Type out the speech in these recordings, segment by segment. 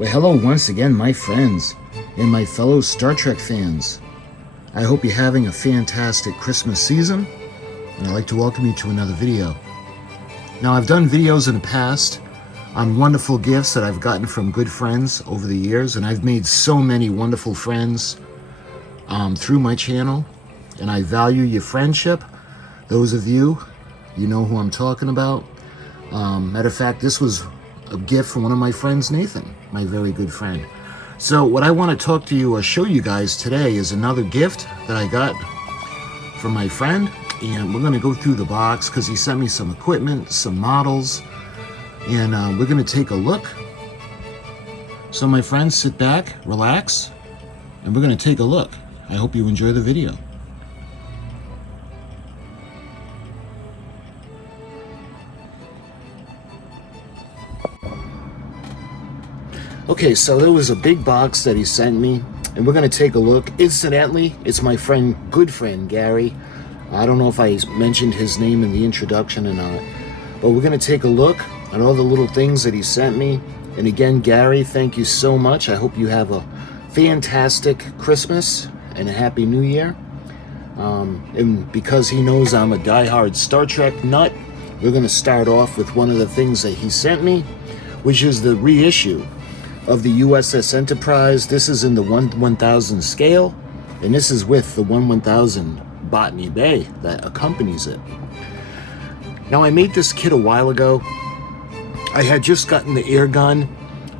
Well, hello once again, my friends and my fellow Star Trek fans. I hope you're having a fantastic Christmas season, and I'd like to welcome you to another video. Now, I've done videos in the past on wonderful gifts that I've gotten from good friends over the years, and I've made so many wonderful friends through my channel, and I value your friendship. Those of you, you know who I'm talking about. Matter of fact, this was a gift from one of my friends, Nathan, my very good friend. So what I want to talk to you or show you guys today is another gift that I got from my friend, and we're going to go through the box because he sent me some equipment, some models, and we're going to take a look. So my friends, sit back, relax, and we're going to take a look. I hope you enjoy the video. Okay, so there was a big box that he sent me, and we're going to take a look. Incidentally, it's my friend, good friend, Gary. I don't know if I mentioned his name in the introduction or not, but we're going to take a look at all the little things that he sent me. And again, Gary, thank you so much. I hope you have a fantastic Christmas and a Happy New Year. And because he knows I'm a diehard Star Trek nut, we're going to start off with one of the things that he sent me, which is the reissue of the USS Enterprise. This is in the 1/1000 scale, and this is with the 1/1000 Botany Bay that accompanies it. Now, I made this kit a while ago. I had just gotten the air gun,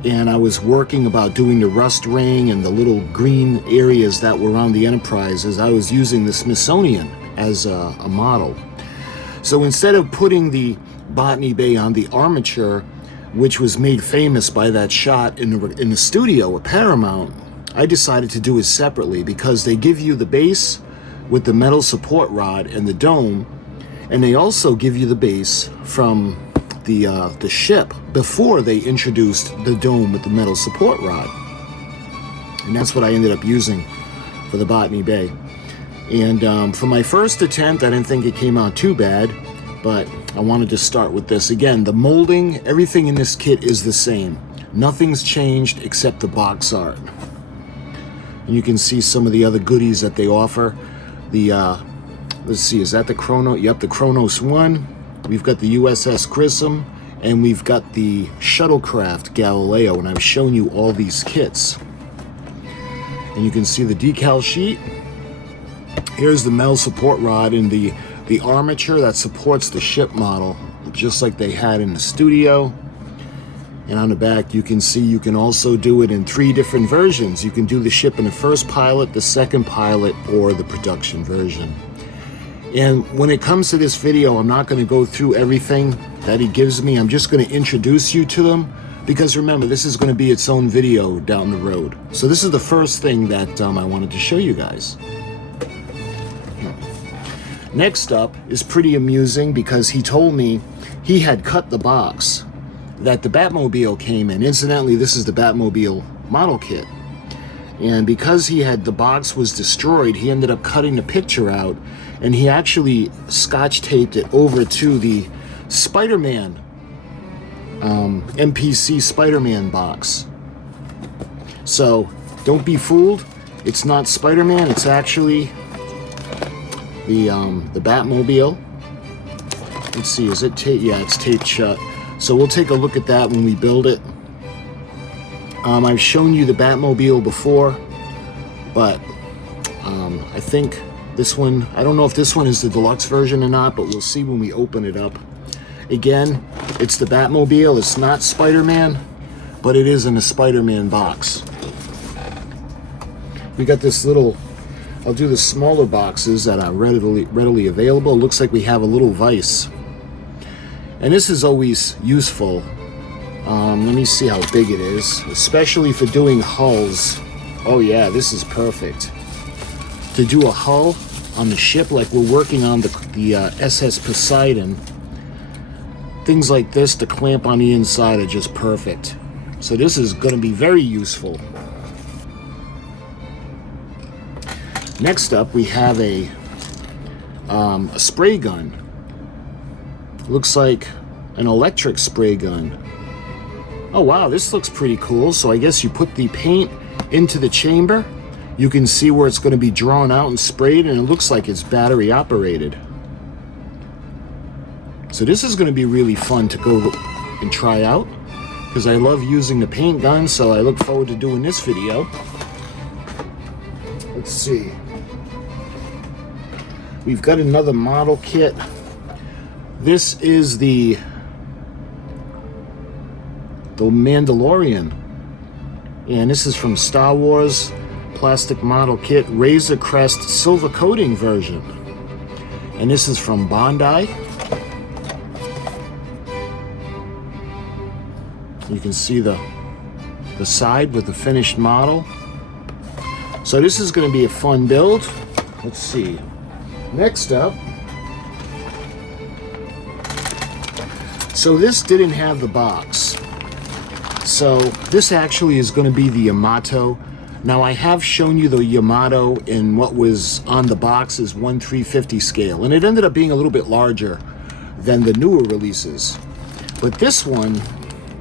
and I was working about doing the rust ring and the little green areas that were on the Enterprise as I was using the Smithsonian as a model. So instead of putting the Botany Bay on the armature, which was made famous by that shot in the studio at Paramount, I decided to do it separately because they give you the base with the metal support rod and the dome, and they also give you the base from the ship before they introduced the dome with the metal support rod. And that's what I ended up using for the Botany Bay. And for my first attempt, I didn't think it came out too bad, but I wanted to start with this. Again, the molding, everything in this kit is the same. Nothing's changed except the box art. And you can see some of the other goodies that they offer. The, let's see, is that the Chrono? Yep, the Kronos 1. We've got the USS Grissom, and we've got the shuttlecraft Galileo, and I've shown you all these kits. And you can see the decal sheet. Here's the metal support rod and the armature that supports the ship model, just like they had in the studio. And on the back, you can see you can also do it in 3 different versions. You can do the ship in the first pilot, the second pilot, or the production version. And when it comes to this video, I'm not going to go through everything that he gives me. I'm just going to introduce you to them, because remember, this is going to be its own video down the road. So this is the first thing that I wanted to show you guys. Next up is pretty amusing because he told me he had cut the box that the Batmobile came in. Incidentally, this is the Batmobile model kit. And because the box was destroyed, he ended up cutting the picture out, and he actually scotch taped it over to the Spider-Man, MPC Spider-Man box. So don't be fooled. It's not Spider-Man, it's actually the Batmobile. Let's see, is it taped? Yeah, it's taped shut. So we'll take a look at that when we build it. I've shown you the Batmobile before, but I think this one, I don't know if this one is the deluxe version or not, but we'll see when we open it up. Again, it's the Batmobile. It's not Spider-Man, but it is in a Spider-Man box. We got this little, I'll do the smaller boxes that are readily available. It looks like we have a little vise. And this is always useful. Let me see how big it is, especially for doing hulls. Oh yeah, this is perfect. To do a hull on the ship like we're working on the SS Poseidon, things like this to clamp on the inside are just perfect. So this is going to be very useful. Next up, we have a spray gun. Looks like an electric spray gun. Oh wow, this looks pretty cool. So I guess you put the paint into the chamber. You can see where it's going to be drawn out and sprayed, and it looks like it's battery operated. So this is going to be really fun to go and try out, because I love using the paint gun, so I look forward to doing this video. Let's see. We've got another model kit. This is the Mandalorian, and this is from Star Wars plastic model kit, Razor Crest silver coating version, and this is from Bondi. You can see the side with the finished model. So this is going to be a fun build. Let's see. Next up, so this didn't have the box. So this actually is going to be the Yamato. Now I have shown you the Yamato in what was on the box is 1/350 scale, and it ended up being a little bit larger than the newer releases. But this one,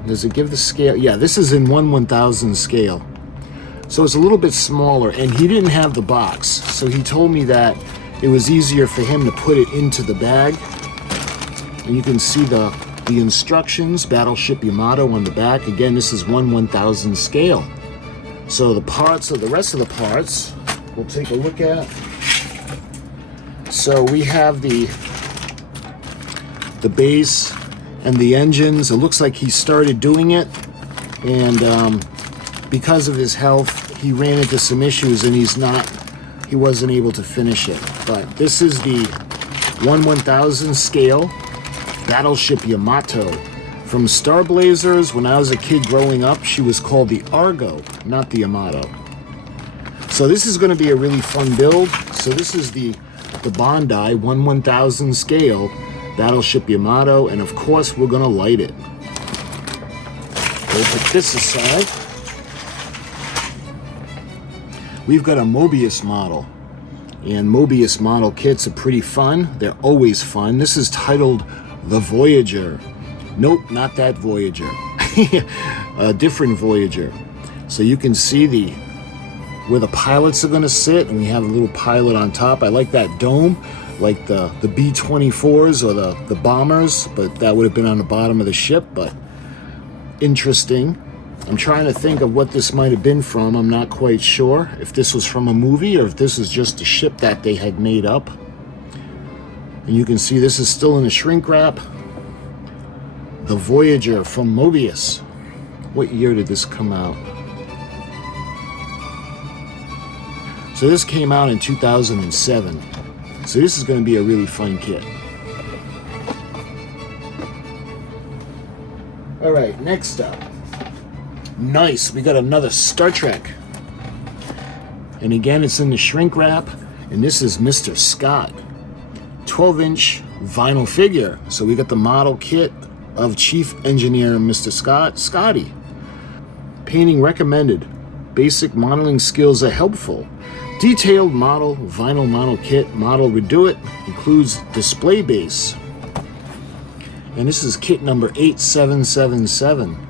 does it give the scale? Yeah, this is in 1/1000 scale. So it's a little bit smaller, and he didn't have the box. So he told me that it was easier for him to put it into the bag. And you can see the instructions, Battleship Yamato on the back. Again, this is 1/1000 scale. So the parts of the rest of the parts, we'll take a look at. So we have the base and the engines. It looks like he started doing it, and because of his health, he ran into some issues, and he wasn't able to finish it. But this is the 1/1000 scale Battleship Yamato. From Star Blazers, when I was a kid growing up, she was called the Argo, not the Yamato. So this is going to be a really fun build. So this is the Bondi 1/1000 scale Battleship Yamato, and of course we're going to light it. We'll put this aside. We've got a Mobius model, and Mobius model kits are pretty fun. They're always fun. This is titled the Voyager. Nope, not that Voyager. A different Voyager. So you can see where the pilots are going to sit, and we have a little pilot on top. I like that dome, like the B-24s or the bombers, but that would have been on the bottom of the ship. But interesting. I'm trying to think of what this might have been from. I'm not quite sure if this was from a movie or if this is just a ship that they had made up. And you can see this is still in a shrink wrap. The Voyager from Mobius. What year did this come out? So this came out in 2007. So this is going to be a really fun kit. All right, next up. Nice, we got another Star Trek. And again, it's in the shrink wrap. And this is Mr. Scott. 12-inch vinyl figure. So we got the model kit of Chief Engineer Mr. Scott, Scotty. Painting recommended. Basic modeling skills are helpful. Detailed model, vinyl model kit, model redo it, includes display base. And this is kit number 8777.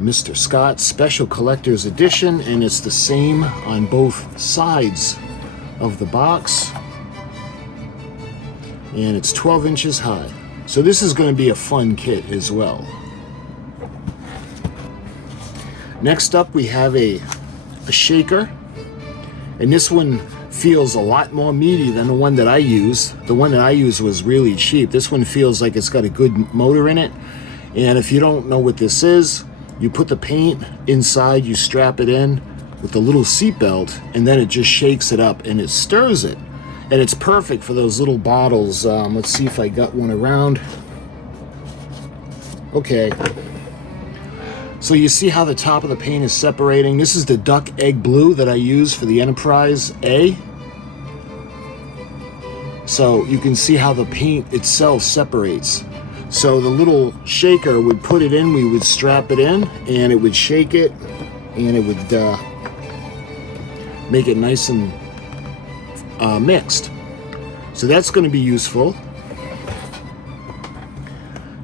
Mr. Scott Special Collector's Edition, and it's the same on both sides of the box. And it's 12 inches high. So this is going to be a fun kit as well. Next up, we have a shaker. And this one feels a lot more meaty than the one that I use. The one that I used was really cheap. This one feels like it's got a good motor in it. And if you don't know what this is, you put the paint inside, you strap it in with a little seat belt, and then it just shakes it up and it stirs it. And it's perfect for those little bottles. Let's see if I got one around. Okay. So you see how the top of the paint is separating? This is the duck egg blue that I use for the Enterprise A. So you can see how the paint itself separates. So the little shaker would put it in, we would strap it in, and it would shake it, and it would make it nice and mixed. So that's going to be useful.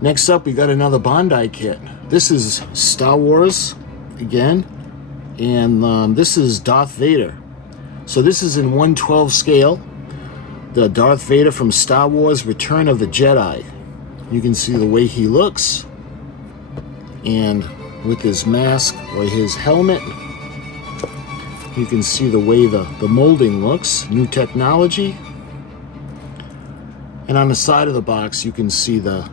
Next up, we got another Bondi kit. this is Star Wars again, and this is Darth Vader. So this is in 1/12 scale. The Darth Vader from Star Wars Return of the Jedi. You can see the way he looks, and with his mask or his helmet, you can see the way the molding looks. New technology. And on the side of the box, you can see the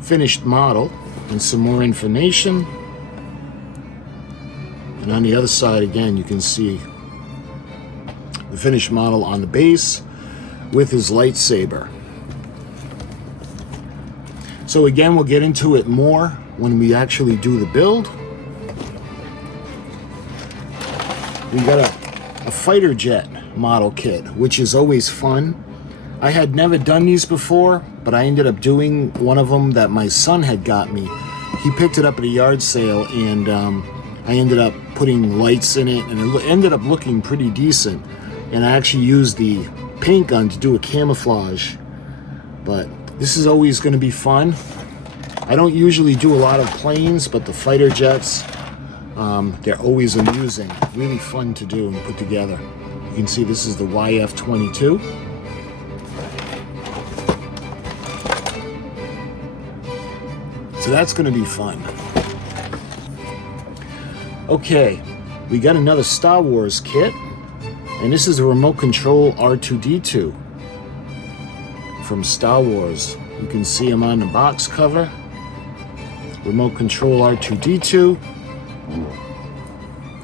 finished model and some more information. And on the other side, again, you can see the finished model on the base with his lightsaber. So again, we'll get into it more when we actually do the build. We got a fighter jet model kit, which is always fun. I had never done these before, but I ended up doing one of them that my son had got me. He picked it up at a yard sale, and I ended up putting lights in it, and it ended up looking pretty decent. And I actually used the paint gun to do a camouflage. But this is always going to be fun. I don't usually do a lot of planes, but the fighter jets, they're always amusing. Really fun to do and put together. You can see this is the YF-22. So that's going to be fun. Okay, we got another Star Wars kit. And this is a remote control R2-D2 from Star Wars. You can see him on the box cover. Remote control R2-D2.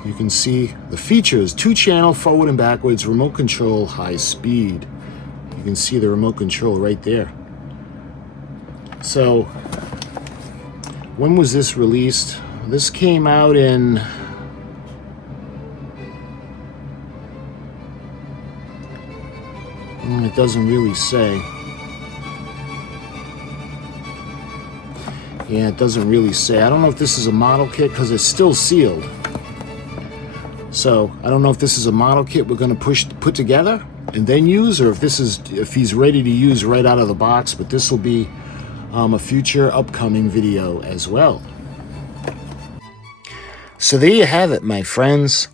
You can see the features: 2-channel forward and backwards, remote control, high speed. You can see the remote control right there. So, when was this released? This came out in it doesn't really say. Yeah, it doesn't really say. I don't know if this is a model kit because it's still sealed. So I don't know if this is a model kit we're going to put together and then use, or if he's ready to use right out of the box. But this will be a future upcoming video as well. So there you have it, my friends.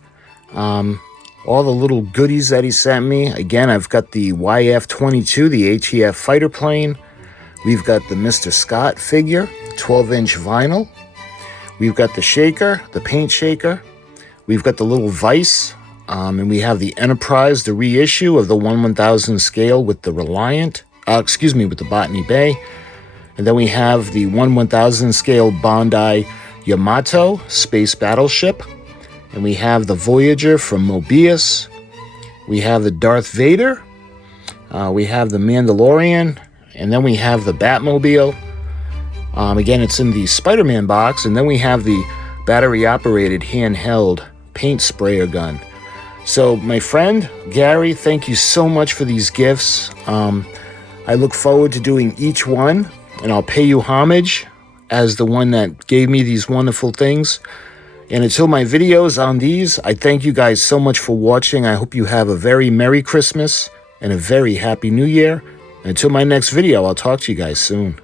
All the little goodies that he sent me. Again, I've got the YF-22, the ATF fighter plane. We've got the Mr. Scott figure, 12-inch vinyl. We've got the shaker, the paint shaker. We've got the little vise. And we have the Enterprise, the reissue of the 1/1000 scale with the Reliant. With the Botany Bay. And then we have the 1/1000 scale Bondi Yamato space battleship. And we have the Voyager from Mobius. We have the Darth Vader. We have the Mandalorian. And then we have the Batmobile. Again, it's in the Spider-Man box. And then we have the battery-operated handheld paint sprayer gun. So, my friend, Gary, thank you so much for these gifts. I look forward to doing each one. And I'll pay you homage as the one that gave me these wonderful things. And until my videos on these, I thank you guys so much for watching. I hope you have a very Merry Christmas and a very Happy New Year. And until my next video, I'll talk to you guys soon.